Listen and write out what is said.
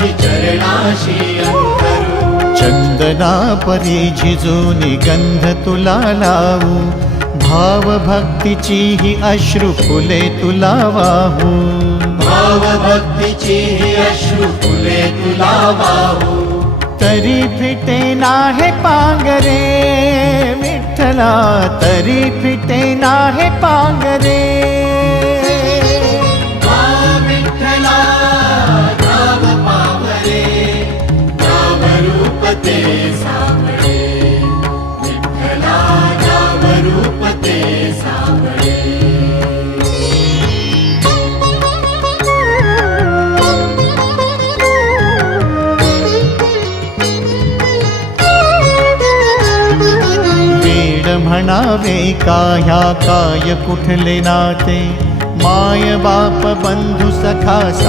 माझी चरणाशी अंतरू। चंदना परी झिजूनी गंध तुला लावू, भाव भक्तीची ही अश्रु फुले तुला वाहू। भाव भक्तीची ही अश्रु फुले तुला वाहू। तरी फिटे नाहे पांगरे विठ्ठला, तरी फिटे नाहे पांगरे। विठ्ठला नाव पावरे, नाव रूप ते सावळे। विठ्ठला नाव रूप ते सावळे। म्हणावे काह्या काय कुठले नाते, माय बाप बंधु सखा